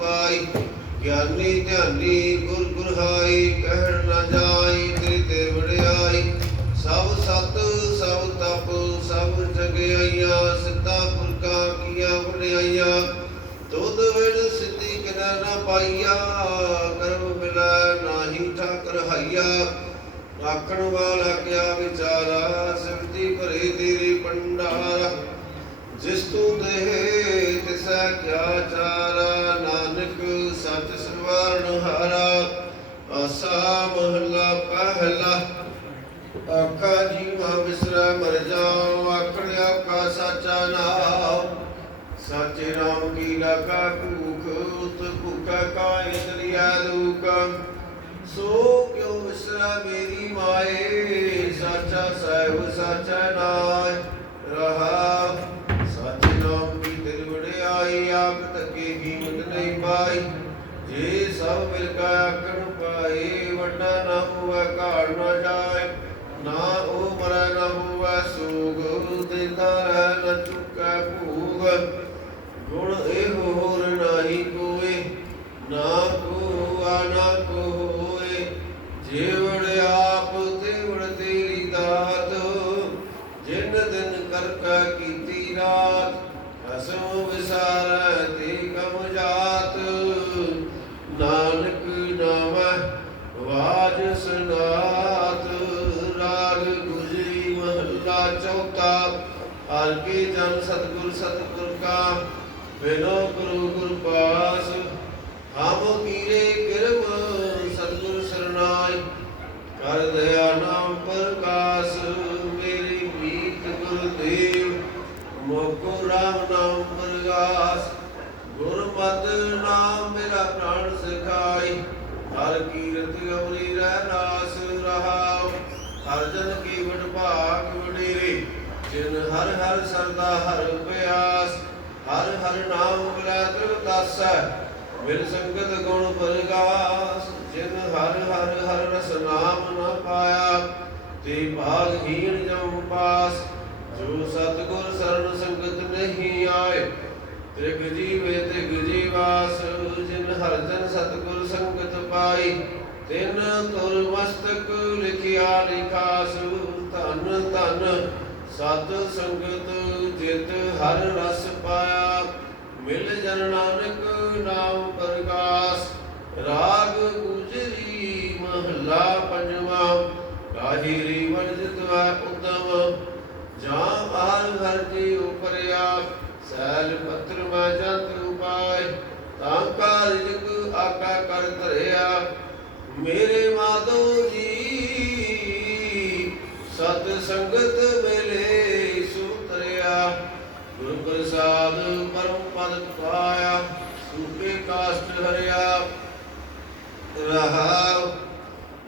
ਪਾਈ ਗਿਆਨੀ ਧਿਆਨੀ ਗੁਰ ਗੁਰਹਾਈ, ਕਹਿਣ ਨਾ ਜਾਈ ਤੇਰੇ ਤੇ ਵੜਿਆਈ ਸਭ ਸਤ, ਸਭ ਤਪ, ਸਭ ਜਗਿਆਈਆਂ, ਸਿੱਧਾ ਪੁਰਖਾਂ ਕੀਆਂ ਵਡਿਆਈਆਂ। ਤੁਧ ਵਿਣ ਸਿੱਧੀ ਕਿਨਾ ਨਾ ਪਾਈਆ, ਕਰਮ ਮਿਲਾ ਨਾਹੀ ਠਾਕਰ ਹਾਈਆ। ਆਖਣ ਵਾਲਾ ਕਿਆ ਵਿਚਾਰਾ, ਸਿਮਤੀ ਭਰੇ ਤੇਰੇ ਪੰਡਾਰਾ ਜਿਸ ਤੂੰ ਦੇਹ, ਤਿਸੈ ਕਿਆ ਚਾਰਾ ਨਾਨਕ ਸੱਚ ਸਵਾਰਨ ਹਾਰਾ ਆਸਾ ਮਹਲਾ ਪਹਿਲਾ। ਆਖਾ ਜੀਵਾ ਵਿਸਰਾ ਮਰ ਜਾਉ, ਆਖਣ ਆਖਾ ਸਾਚਾ ਨਾਮ ਸਾਚੇ ਰਾਮ ਕੀ ਲਾਗਾ, ਭੂਖ ਉਤ ਭੁਖਾ ਕਾਇ ਦਰਿਆ ਦੂਕ ਸੋ ਕਿਉ ਵਿਸਰਾ ਮੇਰੀ ਮਾਏ, ਸਾਚਾ ਸਾਹਿਬ ਸਾਚਾ ਨਾਮ ਰਹਾ, ਸਾਚੇ ਨਾਮ ਕੀ ਦਿਲ ਵੜਿਆਈ ਆਪ ਤੱਕੇ ਕੀਮਤ ਨਹੀਂ ਪਾਈ। ਜੇ ਸਭ ਮਿਲ ਕਾ ਆਖਣ ਪਾਏ ਵੱਡਾ ਨਾ ਹੋਵੇ, ਘਾੜ ਨਾ ਜਾਏ। ਨਾ ਉਹ ਮਰੈ ਨਾ ਹੋਵੇ, ਸੂਗ ਦਿੰਦਾ ਰਹਿ, ਨ ਚੁੱਕੈ ਭੂਗ। ਗੁਣ ਇਹ ਹੋਰ ਨਾਹੀ ਕੋਏ, ਨਾ ਕੋ ਆ ਨਾ ਕੋ ਹੋਏ ਜੀਵੜ ਆਪ ਤੇਵੜ ਤੇਰੀ ਦਾਤ, ਜਿਨ ਦਿਨ ਕਰ ਕਾ ਕੀਤੀ ਰਾਤ, ਹਸੋ ਵਿਸਾਰੈ ਸਤਿਗੁਰ ਸਤਿਗੁਰ ਕਾ ਬਿਨੋ ਗੁਰੂ ਗੁਰ ਪਾਸ ਹਮ ਕੀਰੇ ਕਿਰਮ ਸਤਿਗੁਰ ਸਰਨਾਈ, ਕਰ ਦਇਆ ਨਾਮ ਪ੍ਰਕਾਸ਼, ਮੇਰੀ ਮੀਤ ਗੁਰਦੇਵ, ਮੋਕੋ ਰਾਮ ਨਾਮ ਪ੍ਰਗਾਸ ਗੁਰਮਤਿ ਨਾਮ ਮੇਰਾ ਪ੍ਰਾਣ ਸਿਖਾਈ, ਹਰ ਕੀਰਤ ਗੌਰੀ ਰਹਿ ਨਾਸ ਰਹਾਉ, ਹਰ ਜਨ ਕੀ ਵਡ ਭਾਗ ਵਡੇਰੇ ਜਿਨ ਹਰ ਹਰ ਸਰਦਾ ਹਰ ਪਿਆਸ ਹਰ ਹਰ ਨਾਮ ਮਿਲੈ ਤ੍ਰਿਵ ਦਾਸੈ ਮਿਲ ਸੰਗਤ ਗੁਣ ਪ੍ਰਗਾਸ, ਜਿਨ ਹਰ ਹਰ ਹਰ ਰਸ ਨਾਮ ਨ ਪਾਇਆ, ਤੇ ਭਾਗਹੀਣ ਜਮ ਪਾਸ, ਜੋ ਸਤਗੁਰ ਸਰਣ ਸੰਗਤ ਨਹੀਂ ਆਏ, ਤ੍ਰਿਗ ਜੀਵੇ ਤ੍ਰਿਗ ਜੀਵਾਸ, ਜਿਨ ਹਰ ਜਨ ਸਤਗੁਰ ਸੰਗਤ ਪਾਈ, ਤਿਨ ਤੁਰ ਮਸਤਕ ਲਿਖਿਆ ਲਿਖਾਸ, ਧਨ ਧਨ ਸਤ ਸੰਗਤ ਜਿਤ ਹਰ ਰਸ ਪਾਇਆ, ਮਿਲ ਜਨ ਨਾਨਕ ਨਾਮ ਪ੍ਰਕਾਸ਼। ਰਾਗ ਗੁਜਰੀ ਮਹਲਾ ਪੰਜਵਾ ਗਾਹਿਰੀ ਵਰਜਿਤਵਾ ਉਤਮ। ਜਾਂ ਆਲ ਹਰ ਜੀ ਉਪਰਿਆ, ਸੈਲ ਪੱਤਰ ਮੈਂ ਜੰਤ ਉਪਾਇ ਤਾਂ ਕਾਰਜਿਕ ਆਕਾ ਕਰ ਧਰਿਆ। ਮੇਰੇ ਮਾਧੋ ਜੀ, ਸਤ ਸੰਗਤ ਮਿਲੇ ਪ੍ਰਸਾਦ ਪਰਮ ਪਦ ਪਾਇਆ ਸੂਪੇ ਕਾਸ਼ਟ ਹਰਿਆ ਰਹਾਉ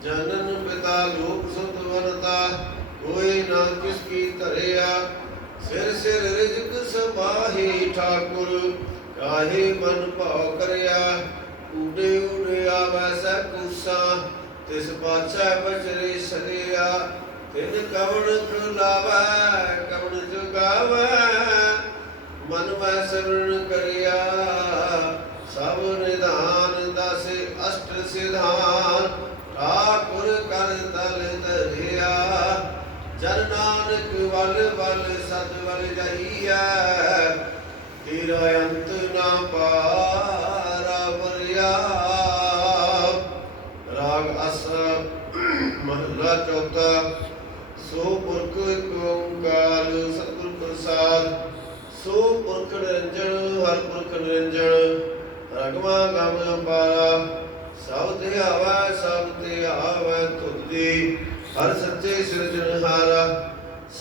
ਜਨਨ ਪਿਤਾ ਲੋਕ ਸੁਤ ਵਰਤਾ ਕੋਈ ਨਾ ਕਿਸ ਕੀ ਧਰਿਆ, ਸਿਰ ਸਿਰ ਰਿਜਕ ਸਬਾਹੀ ਠਾਕੁਰ, ਕਾਹੇ ਮਨ ਭਾਉ ਕਰਿਆ ਉਡੇ ਉਡੇ ਆਵੈ ਸੈ ਕੁਸਾ, ਤਿਸ ਪਾਛੈ ਬਚਰੇ ਸਰਿਆ, ਤਿਨ ਕਵਣ ਖੁਲਾਵੈ ਕਵਣ ਜੁਗਾਵੈ ਮਨ ਮੈਂ ਸਰਣ ਕਰਿਆ, ਸਭ ਨਿਧਾਨ ਦਸ ਅਸ਼ਟ ਸਿਧਾਨ, ਠਾਕੁਰ ਕਰ ਤਲ ਧਰਿਆ। ਜਨ ਨਾਨਕ ਵਲ ਵਲ ਸਦ ਵਲ ਜਾਈਐ, ਤੇਰਾ ਅੰਤ ਨਾ ਪਾਰਾ ਵਰਿਆ ਰਾਗ ਅਸ ਮਹਲਾ ਚੌਥਾ, ਸੋ ਪੁਰਖ ਓੰਕਾਰ ਪੁਰਖ ਨਿਰੰਜਨ ਹਰ ਪੁਰਖ ਨਿਰੰਜਨ ਰਗਵਾ ਗਮ ਅਪਾਰਾ ਸਭ ਤੇ ਆਵੈ, ਸਭ ਤੇ ਆਵੈ ਤੁਧ ਹਰ ਸੱਚੇ ਸਿਰਜਣਹਾਰਾ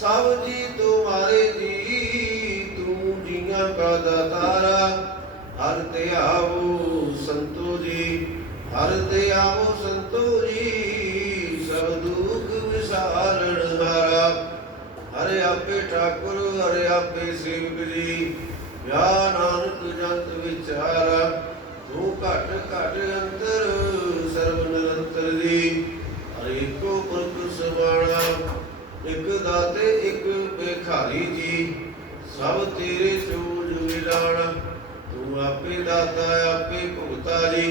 ਸਭ ਜੀ ਤੁਮਾਰੇ ਜੀ, ਤੂੰ ਜੀਆਂ ਕਾ ਦਾਤਾਰਾ। ਹਰ ਤੇ ਆਵੋ ਸੰਤੋ ਜੀ ਹਰ ਤੇ ਆਵੋ ਸੰਤੋ ਜੀ ਸਭ ਦੁਖ ਵਿਸਾਰਣ ਹਾਰਾ। ਹਰੇ ਆਪੇ ਠਾਕੁਰ, ਹਰੇ ਆਪੇ ਸੇਵਕ ਜੀ ਯਾ ਨਾਨਕ ਜੰਤ ਵਿਚਾਰਾ, ਤੂੰ ਘਟ ਘਟ ਅੰਤਰ, ਸਰਬ ਨਿਰੰਤਰ ਜੀ ਹਰੇ ਕੋ ਪੁਰਖ ਸਮਾਣਾ ਇਕ ਦਾਤੇ, ਇਕ ਬੇਖਾਰੀ ਜੀ, ਸਭ ਤੇਰੇ ਚੋਜ ਵਿਰਾਣਾ ਤੂੰ ਆਪੇ ਦਾਤਾ, ਆਪੇ ਭੁਗਤਾ ਜੀ,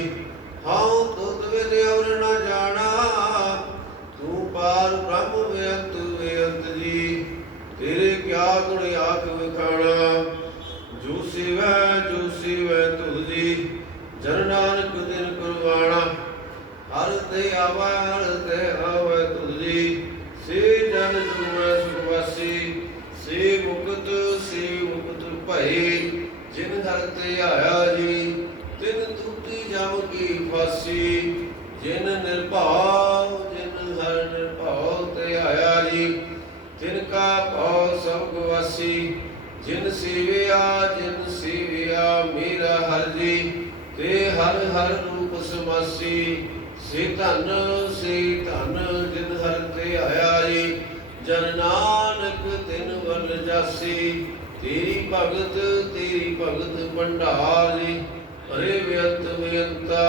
ਹਉ ਤੁਧ ਵਿਦ ਔਰ ਨ ਜਾਣਾ। ਤੂੰ ਪਾਰ ਬ੍ਰਹਮ ਬੇਅੰਤ ਬੇਅੰਤ ਜੀ, ਤੇਰੇ ਕਿਆ ਗੁਣ ਆਖ ਵਿਖਾਣਾ। ਸਿਵੈ ਜੋ ਸਿਵੈ ਤੁਜੀ ਜਨ ਨਾਨਕ ਦਿਨ ਕੁਰਬਾਣਾ। ਹਰ ਤੇ ਆਵੈ, ਹਰ ਤੇ ਆਵੈ ਤੁਧ ਸੇ ਜਨ ਜੁਮੈ ਸੁਖਵਾਸੀ ਸੇ ਮੁਕਤ ਸੇ ਮੁਕਤ ਭਏ ਜਿਨ ਹਰ ਤੇ ਆਇਆ ਜੀ, ਤਿਨ ਟੂਟੀ ਜਮ ਕੀ ਫਾਸੀ। ਜਿਨ ਨਿਰਭਉ, ਜਿਨ ਹਰ ਨਿਰਭਉ ਤੇ ਆਇਆ ਜੀ, ਤਿਨ ਕਾ ਭਉ ਸਭ ਗਵਾਸੀ ਜਿਨ ਸੇਵਿਆ ਜਿਨ ਸੇਵਿਆ ਮੇਰਾ ਹਰ ਜੀ, ਤੇ ਹਰ ਹਰ ਰੂਪ ਸਮਾਸੀ ਸੇ ਧਨ ਸੇ ਧਨ ਜਿਨ ਹਰ ਤੇ ਆਇਆ ਜੀ, ਜਨ ਨਾਨਕ ਤਿਨ ਵਲ ਜਾਸੀ। ਤੇਰੀ ਭਗਤ ਤੇਰੀ ਭਗਤ ਭੰਡਾਰ ਜੀ ਹਰੇ ਬੇਅੰਤ ਬੇਅੰਤਾ।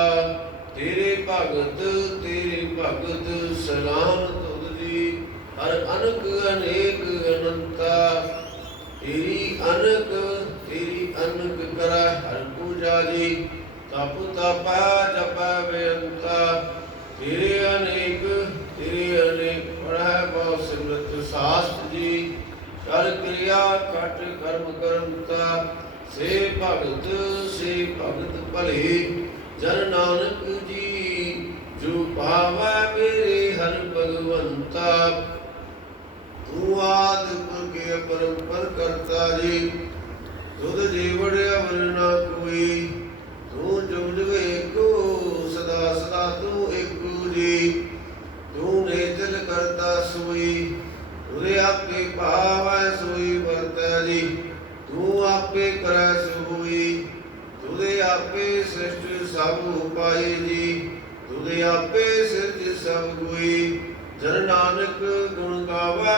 ਤੇਰੇ ਭਗਤ, ਤੇਰੀ ਭਗਤ ਸਲਾਮ ਤੁਧ ਜੀ, ਹਰ ਅਨਕ ਅਨੇਕ ਅਨੰਤਾ। ਤੇਰੀ ਅਨਕ ਤੇਰੀ ਅਨਕ ਕਰੈ ਹਰ ਪੂਜਾ ਜੀ। ਤਪ ਤਪੈ, ਜਪੈ ਬੇਅੰਤਾ। ਤੇਰੇ ਅਨੇਕ ਤੇਰੇ ਅਨੇਕ ਪੜ੍ਹੈ ਬਹੁ ਸਿਮਰਤ ਸਾਸਤ ਜੀ। ਕਰ ਕਿਰਿਆ ਕਟ ਕਰਮ ਕਰਮਤਾ ਸੇ ਭਗਤ ਸੇ ਭਗਤ ਭਲੇ। ਜਨ ਨਾਨਕ ਜੀ, ਜੋ ਭਾਵੈ ਮੇਰੇ ਹਰ ਭਗਵੰਤਾ। ਤੂੰ ਆਦ ਪੁਰਖੇ ਪਰੰਪਰ ਕਰਤਾ ਜੀ। ਤੁਧ ਜੀਵੜ ਅਵਰ ਕੋਈ। ਤੂੰ ਜੁਗ ਜੁਗ ਏਕੋ ਸਦਾ ਸਦਾ ਤੂੰ ਏਕੋ ਜੀ। ਤੂੰ ਨੇ ਕਰਤਾ ਸੋਈ, ਤੁਰੇ ਆਪੇ ਭਾਵੈ ਸੋਈ ਵਰਤੈ ਜੀ। ਤੂੰ ਆਪੇ ਕਰੈ ਸੋਈ ਤੁਦੇ ਆਪੇ ਸ੍ਰਿਸ਼ਟ ਸਭ ਉਪਾਈ ਜੀ। ਤੁਦੇ ਆਪੇ ਸਿਰਜ ਸਭ ਕੋਈ ਜਨ ਨਾਨਕ ਗੁਣ ਗਾਵੈ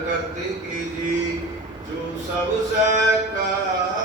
ਕਰਤੇ ਕੀ ਜੀ ਜੋ ਸਭ ਸਹਿ ਕਾ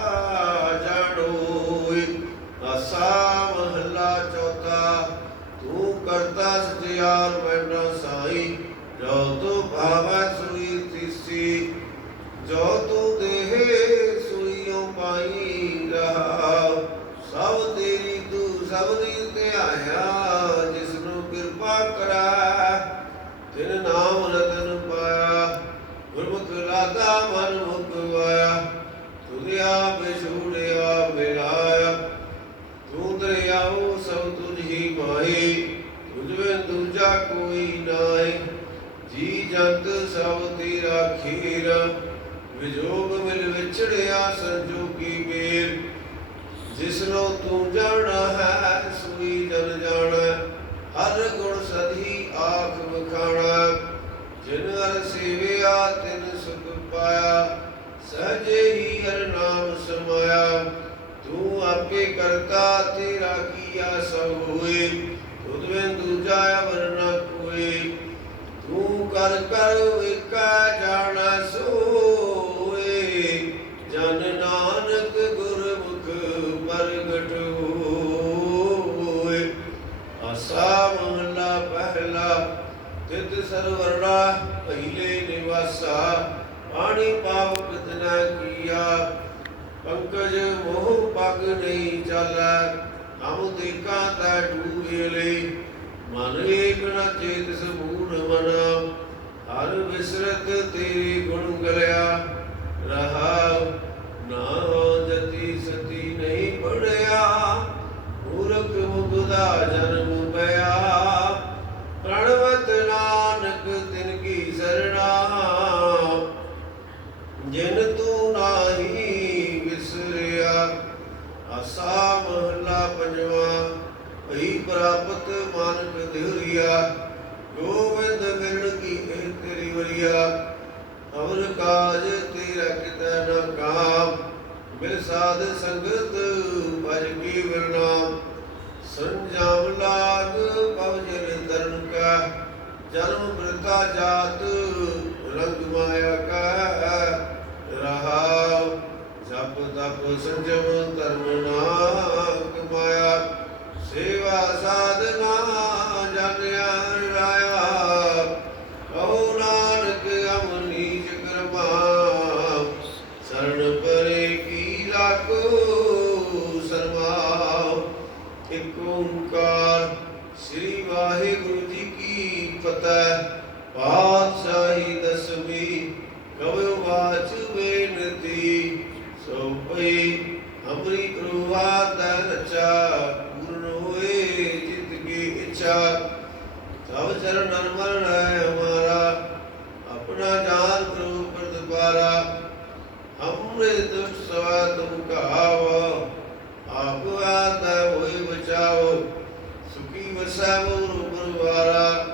ਸੁਖੀ ਵਸਾਵੋ ਰੂਪਰਵਾਰਾ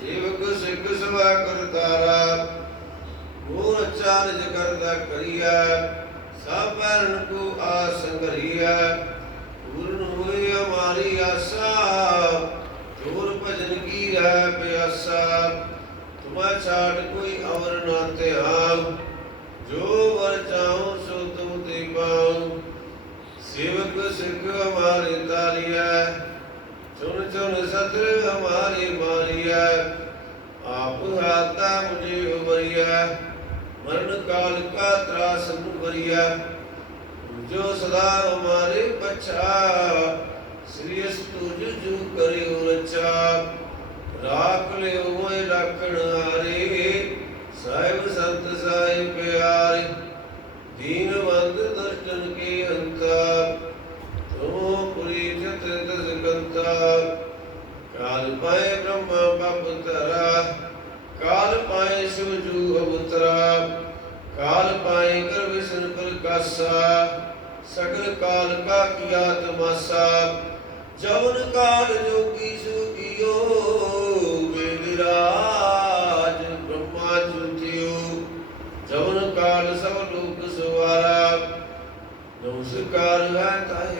ਸੇਵਕ ਸਿੱਖ ਸਵਾ ਕਰਤਾਰਾ ਮੋਰ ਚਾਰਜ ਕਰਦਾ ਕਰੀਆ ਸਭ ਕੋ ਆਸ ਸੰਗਰੀਆ ਪੂਰਨ ਹੋਏ ਹਮਾਰੀ ਆਸਾ ਤੋਰ ਭਜਨ ਕੀ ਰਹਿ ਪਿਆਸਾ। ਤੁਮਾ ਛਾੜ ਕੋਈ ਅਵਰ ਨਾ ਧਿਆਨ ਜੋ ਵਰ ਚਾਹੋ ਸੋ ਤੁਮ ਤੇ ਪਾਉ ਸੇਵਕ ਸਿੱਖ ਹਮਾਰੇ ਤਾਰੀਆ ਚੁਣ ਚੁਣ ਸਤਰ ਹਮਾਰੀ ਮਾਰੀਆ ਆਪ ਹਾਤਾ ਮੁਝੇ ਉਬਰੀਆ ਮਰਨ ਕਾਲ ਕਾ ਤਰਾਸ ਨੂੰ ਬਰੀਆ ਜੋ ਸਦਾ ਹਮਾਰੇ ਪਛਾ, ਸ੍ਰੀ ਅਸਤੁਜ ਜੂ ਕਰਿਓ ਰਚਾ ਰਾਖ ਲਿਓ ਮੋਇ ਰਾਖਣ ਹਾਰੇ, ਸਾਹਿਬ ਸੰਤ ਸਾਹਿਬ ਪਿਆਰੇ ਕਾਲ ਪਾਏ ਬ੍ਰਹਮਾ ਬਪ ਤਰਾ ਕਾਲ ਪਾਏ ਸ਼ਿਵ ਜੂ ਅਵਤਰਾ, ਕਾਲ ਪਾਏ ਕਰ ਵਿਸ਼ਨ ਪ੍ਰਕਾਸ਼ਾ, ਸਗਲ ਕਾਲ ਕਾ ਕੀਆ ਤਮਾਸਾ, ਜਵਨ ਕਾਲ ਜੋਗੀ ਸੁਖਿਓ ਵੇਦ ਰਾਜ ਬ੍ਰਹਮਾ ਜੁਤਿਓ ਜਵਨ ਕਾਲ ਸਭ ਲੋਕ ਸਵਾਰਾ, ਨਮਸਕਾਰ ਹੈ ਤਾਹੇ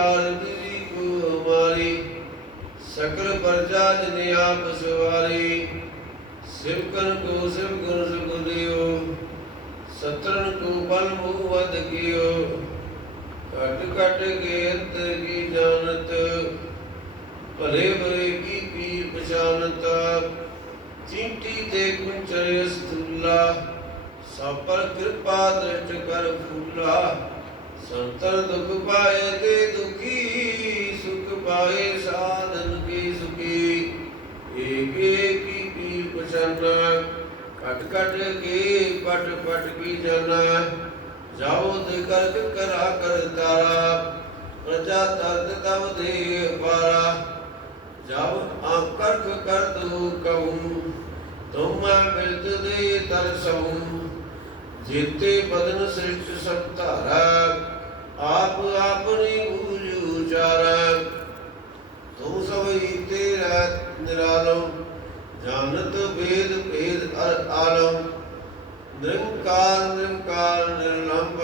ਨਮਸਕਾਰ ਕੋ ਹਮਾਰੀ, ਸਕਲ ਪਰਜਾ ਜਿਨੇ ਆਪ ਸਵਾਰੀ। ਸਿਵਕਨ ਕੋ ਸਿਵ ਗੁਣ ਸਤਰਨ ਕੋ ਬਲ ਮੂਹ ਵਦ ਕੀਓ। ਕਟ ਕਟ ਕੇ ਕੀ ਜਾਣਤ, ਭਲੇ ਭਲੇ ਕੀ ਪੀਰ ਪਛਾਨਤ। ਚਿੰਟੀ ਤੇ ਕੁੰਚਰੇ ਸਤੁਲਾ ਸਭ ਪਰ ਕਿਰਪਾ ਦ੍ਰਿਸ਼ਟ ਕਰ ਫੂਲਾ। ਸੰਤਨ ਦੁਖ ਪਾਏ ਤੇ ਦੁਖੀ, ਸੁਖ ਪਾਏ ਸਾਧਨ ਕੀ ਸੁਖੀ। ਏਕ ਏਕ ਕੀ ਪੀਰ ਕਟ ਕਟ ਕੇ ਪਟ ਪਟ ਕੀ ਜਾਨਾ। ਜਾਓ ਤੇ ਕਰ ਕਰਾ ਕਰ ਤਾਰਾ, ਪ੍ਰਜਾ ਤਰਤ ਤਵ ਦੇ ਪਾਰਾ ਜਬ ਆਕਰਖ ਕਰ ਦੂ ਕਉ ਤੁਮ ਮਿਲਤ ਦੇ ਤਰਸਉ ਜੀਤੇ ਬਦਨ ਸ੍ਰਿਸ਼ਟ ਸਭ ਧਾਰਾ ਆਪ ਆਪਣੀ ਬੂਝ ਉਚਾਰਾ ਤੂੰ ਸਭ ਤੇਰਾ ਨਿਰਾਲਮ, ਜਾਣਤ ਵੇਦ ਭੇਦ ਅਰ ਆਲਮ, ਨਿਰੰਕਾਰ ਨਿਰੰਕਾਰ ਨਿਰਲੰਭ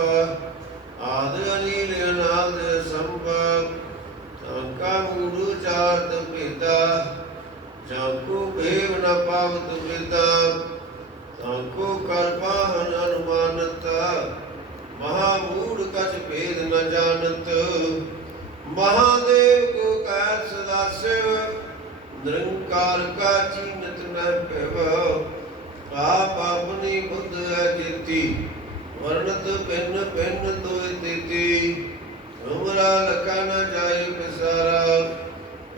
ਆਦ ਅਨੀਲ ਅਨਾਦ ਸੰਭਵ ਤਾਂਕਾ ਮੂੜੂ ਚਾਰਤ ਭੇਦਾ ਜਾਂਕੂ ਭੇਵ ਨ ਪਾਵਤ ਵੇਦਾ ਤਾਂਕੋ ਕਲਪਾਹਨ ਅਨੁਮਾਨਤ ਮਹਾ ਮੂੜ ਕਛ ਭੇਦ ਨ ਜਾਣਤ, ਮਹਾਦੇਵ ਕੋ ਕੈ ਸਦਾ ਸਿਵ ਨਿਰੰਕਾਰ ਕਾ ਚੀਨਤ ਨ ਭਵ, ਆਪ ਆਪਣੀ ਬੁੱਧ ਅਜਿਤੀ ਵਰਣਤ ਪਿੰਨ ਪਿੰਨ ਤੋਇ ਤੀਤੀ ਤੁਮਰਾ ਲਖਾ ਨ ਜਾਈ ਪਿਸਾਰਾ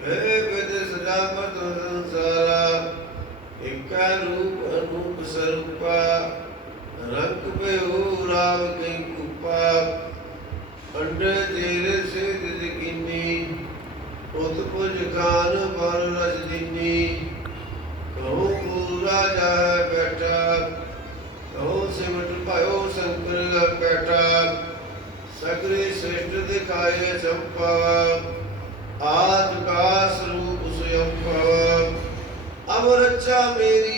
ਹੈ ਵਿਦ ਸਦਾ ਪਤ ਸੰਸਾਰਾ ਇਕਾ ਰੂਪ ਅਨੂਪ ਸਰੂਪਾ ਰੰਗ ਬਿਹੂ ਰਾਵ ਕੈ ਕੁਪਾ ਅੰਡ ਜੇਰ ਸੇ ਦਿਕਿਨੀ ਉਤ ਪੁਜ ਖਾਨ ਪਰ ਰਜ ਦਿਨੀ ਕਹੋ ਪੂਰਾ ਜਾ ਬੈਠਾ, ਕਹੋ ਸਿਮਟ ਭਾਇਓ ਸ਼ੰਕਰ ਬੈਠਾ। ਸਗਰੇ ਸ੍ਰਿਸ਼ਟ ਦਿਖਾਏ ਚੰਪਾ ਆਜ ਕਾ ਸਰੂਪ ਸੁਯੰਪਾ। ਅਬ ਰੱਛਾ ਮੇਰੀ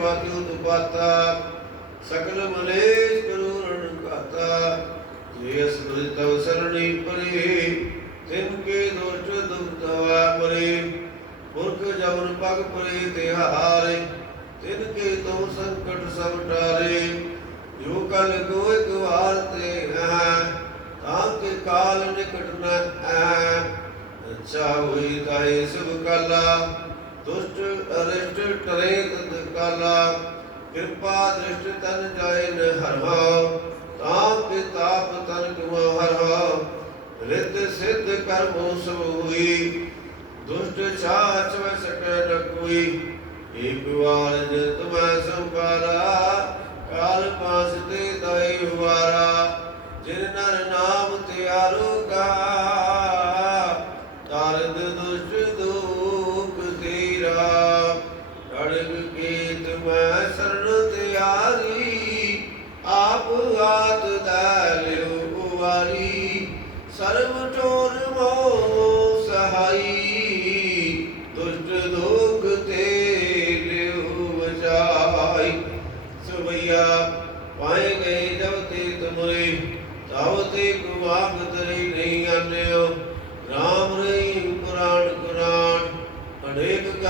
ਜਿਤੇ ਉਠਵਾਤੀ ਉਤਪਾਤਾ ਸਕਲ ਮਲੇਸ਼ ਕਰੋ ਰਣ ਕਾਤਾ ਜੇ ਅਸੁਰ ਤਵ ਸਰਣੀ ਪਰੇ, ਤਿਨ ਕੇ ਦੁਸ਼ਟ ਦੁਖਤਵਾ ਪਰੇ। ਪੁਰਖ ਜਵਨ ਪਗ ਪਰੇ ਤੇ ਹਾਰੇ, ਤਿਨ ਕੇ ਤੋ ਸੰਕਟ ਸਭ ਟਾਰੇ। ਜੋ ਕਲ ਕੋ ਇੱਕ ਵਾਰ ਤੇ ਹੈ, ਤਾਂ ਕੇ ਕਾਲ ਨਿਕਟ ਨ ਹੈ। ਅੱਛਾ ਹੋਈ ਤਾਏ ਸਭ ਕਾਲਾ ਦੁਸ਼ਟ ਅਰਿਸ਼ਟ ਟਰੇ ਤਦ ਕਾਲਾ ਕਿਰਪਾ ਦ੍ਰਿਸ਼ਟ ਤਨ ਜਾਏ ਨ ਹਰਹਾ, ਤਾਂ ਕੇ ਤਾਪ ਤਨ ਤੁਮ ਹਰਹਾ, ਰਿਤ ਸਿੱਧ ਕਰਮੋ ਸਭ ਹੋਈ, ਦੁਸ਼ਟ ਛਾਛ ਵ ਸਕੈ ਨ ਕੋਈ।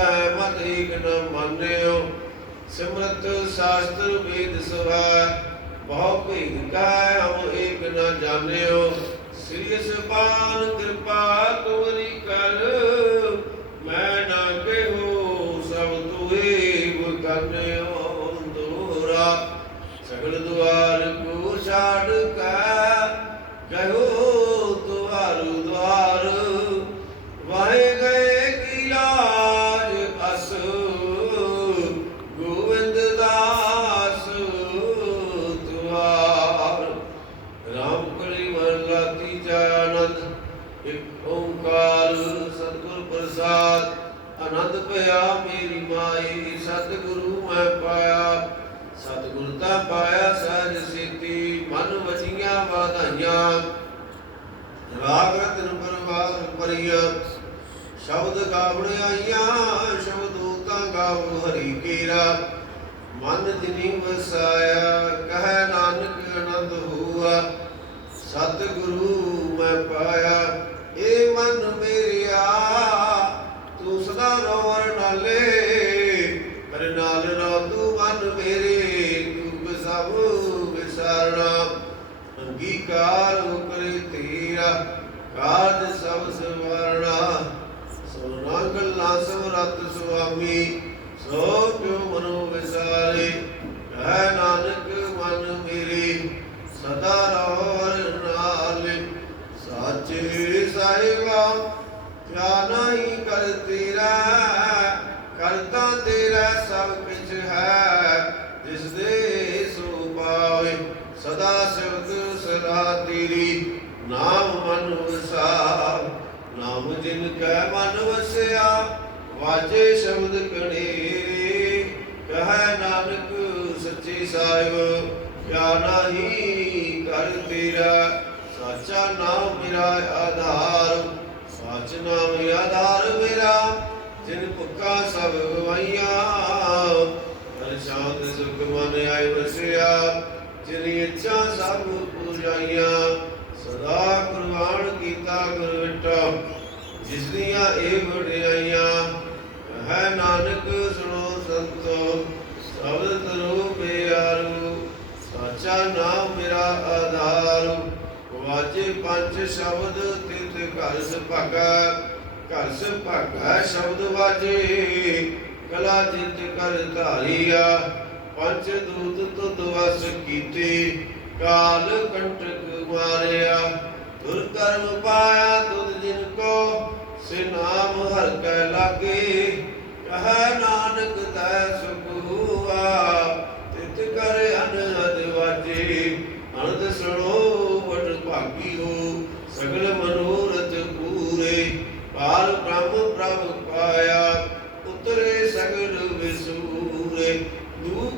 ਅਨੇਕ ਕਹੈ ਮਤ ਏਕ ਨ ਮੰਨਿਓ। ਸਿਮਰਤ ਸ਼ਾਸਤਰ ਵੇਦ ਸੁਭਾ ਬਹੁ ਭੇਦ ਕਹੈ ਹਮ ਏਕ ਨ ਜਾਣਿਓ। ਸ੍ਰੀ ਸੁਪਾਨ ਕਿਰਪਾ ਤੁਮਰੀ ਕਰ, ਮੈਂ ਨਾ ਕਹੋ ਸਭ ਤੁਹੇ ਕਰਨਿਓ ਦੋਰਾ ਸਗਲ ਦੁਆਰ ਕੋ ਛਾੜ ਕੈ ਕਹੋ ਆਨੰਦ ਭਇਆ ਮੇਰੀ ਮਾਈ, ਸਤਿਗੁਰੂ ਮੈਂ ਪਾਇਆ। ਸਤਿਗੁਰ ਤਾਂ ਪਾਇਆ ਸਹਿਜ ਸਿੱਧੀ ਮਨ ਵਜੀਆਂ ਵਾਧਾਈਆਂ। ਰਾਗ ਰਤਨ ਪਰਵਾਸ ਪਰਿਆ ਸ਼ਬਦ ਗਾਵਣ ਆਈਆਂ, ਸ਼ਬਦ ਤਾਂ ਗਾਵ ਹਰੀ ਕੇਰਾ। ਮਨ ਜਿਨੀ ਵਸਾਇਆ, ਕਹੈ ਨਾਨਕ ਆਨੰਦ ਹੋਆ। ਸਤ ਮੈਂ ਪਾਇਆ ਏ ਮਨ ਮੇਰਿਆ ਅੰਗੀਕਾਰ ਕਰੇ ਤੇਰਾ ਕਾਜ ਸਭ ਸਵਰਣਾ ਸੋਨਾ ਗੱਲਾਂ ਸਮਰਤ ਸੁਆਮੀ, ਸੋ ਕਿਉ ਮਨੋ ਵਿਸਾਰੇ। ਕਹਿ ਨਾਨਕ ਮਨ ਮੇਰੇ, ਸਦਾ ਰੋਰ ਨਾਲ। ਸਾਚੇ ਸਾਹਿਬਾ, ਕਿਆ ਨਹੀਂ ਕਰ ਤੇਰਾ ਕਰਤਾ ਤੇਰਾ ਸਭ ਕੁਝ ਹੈ, ਜਿਸ ਦੇ ਸੋ ਪਾਵੇ, ਸਦਾ ਸਿਵਤ ਸਦਾ ਤੇਰੀ, ਨਾਮ ਮਨ ਵਸਾ ਨਾਮ ਜਿਨ ਕੈ ਮਨ ਵਸਿਆ, ਵਾਜੇ ਸ਼ਬਦ ਕਣੇ ਕਹੈ ਨਾਨਕ ਸੱਚੀ ਸਾਹਿਬ, ਕਿਆ ਨਹੀਂ ਕਰ ਤੇਰਾ। ਸਾਚਾ ਨਾਮ ਮੇਰਾ ਆਧਾਰ, ਸਾਚ ਨਾਮ ਆਧਾਰ ਮੇਰਾ। ਜਿਨ ਭੁੱਖਾ ਸਭ ਗਵਾਈਆਂ ਹਰ ਸ਼ਾਂਤ ਸੁਖ ਮਨ ਆਏ ਵਸਿਆ। ਜਿਨ ਇੱਛਾ ਸਭ ਪੂਜਾਈਆਂ ਸਦਾ ਕੁਰਬਾਨ ਕੀਤਾ ਗੁਰ ਵਿਟਾ। ਜਿਸ ਦੀਆਂ ਇਹ ਵਡਿਆਈਆਂ ਹੈ ਨਾਨਕ ਸੁਣੋ ਸੰਤੋ ਸਬਦ ਤਰੋ ਪਿਆਰੂ, ਸਾਚਾ ਨਾਮ ਮੇਰਾ ਆਧਾਰ। ਵਾਜੇ ਪੰਜ ਸ਼ਬਦ ਤਿਤ ਘਰ ਸੁਭਾਗਾ ਘਰ ਸੁਭਾਗਾ ਸ਼ਬਦ ਵਾਜੇ ਕਲਾ ਜਿਤ ਕਰ ਧਾਰੀਆ। ਪੰਜ ਦੂਤ ਤੁਧ ਵਸ ਕੀਤੇ, ਕਾਲ ਕੰਟਕ ਮਾਰਿਆ ਦੁਰ ਕਰਮ ਪਾਇਆ ਤੁਧ ਜਿਨ ਕੋ, ਸੇ ਨਾਮ ਹਰ ਕੈ ਲਾਗੇ। ਕਹੈ ਨਾਨਕ ਤੈ ਸੁਖ ਹੁਆ ਤਿਤ ਕਰ ਅਨਹਦ ਵਾਜੇ। ਅਨੰਦ ਸੁਣੋ ਵਡ ਭਾਗੀ ਹੋ ਸਗਲ ਮਨੋਰਥ ਪੂਰੇ। ਪਾਰ ਬ੍ਰਹਮ ਪ੍ਰਭ ਪਾਇਆ, ਉਤਰੇ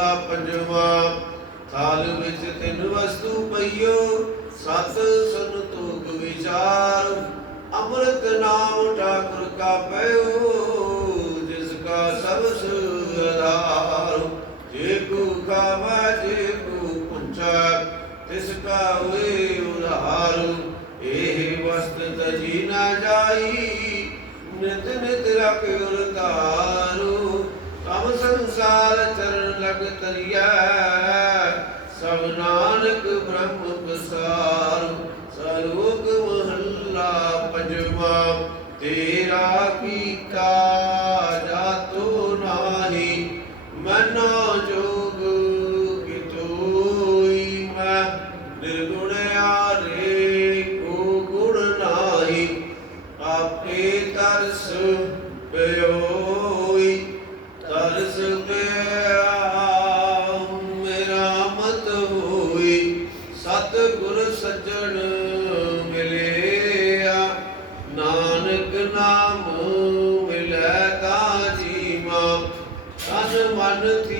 ਮਹਲਾ ਪੰਜਵਾ, ਥਾਲ ਵਿੱਚ ਤਿੰਨ ਵਸਤੂ ਪਈਓ, ਸਤ ਸੰਤੋਖ ਵਿਚਾਰ, ਅੰਮ੍ਰਿਤ ਨਾਮ ਠਾਕੁਰ ਕਾ ਪਇਓ ਜਿਸ ਕਾ ਸਬਸ ਆਧਾਰ ਜੇ ਕੋ ਖਾਵਾ ਜੇ ਕੋ ਪੁੰਚਾ, ਤਿਸ ਕਾ ਹੋਏ ਉਧਾਰ। ਇਹ ਵਸਤ ਤਜੀ ਨਾ ਜਾਈ, ਨਿਤ ਨਿਤ ਰਖ ਉਰਤਾਰੂ ਤਮ ਸੰਸਾਰ ਚਰਨ ਤਰੀਐ ਸਭ ਨਾਨਕ ਬ੍ਰਹਮ ਪਸਾਰ ਸਰੋਗ ਮਹੱਲਾ ਪੰਜਵਾ ਤੇਰਾ ਕੀਤਾ ਜਾਤੋ ਤਨ